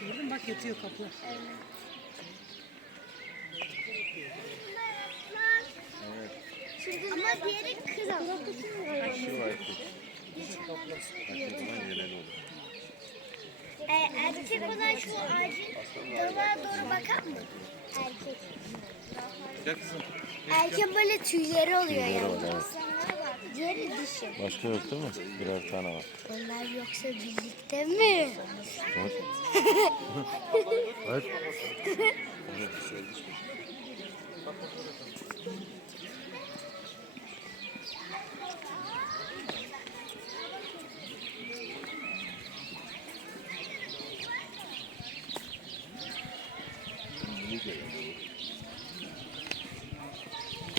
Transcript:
Gördün bak yatıyor kapı. Evet. Şimdi Ama diğeri kızıl. Ee, şu var. E, erkek olan şu ağacın dalıma doğru bakan mı? Erkek. Erkek böyle tüyleri oluyor yani diğeri dişi. Başka yok değil mi? Birer tane var. Onlar yoksa birlikte mi? Bak. Bak.